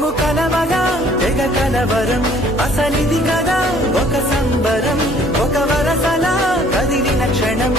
మేము కలవగా తెగ కలవరం అసలిది కదా ఒక సంబరం ఒక వరసలా కదిలిన క్షణం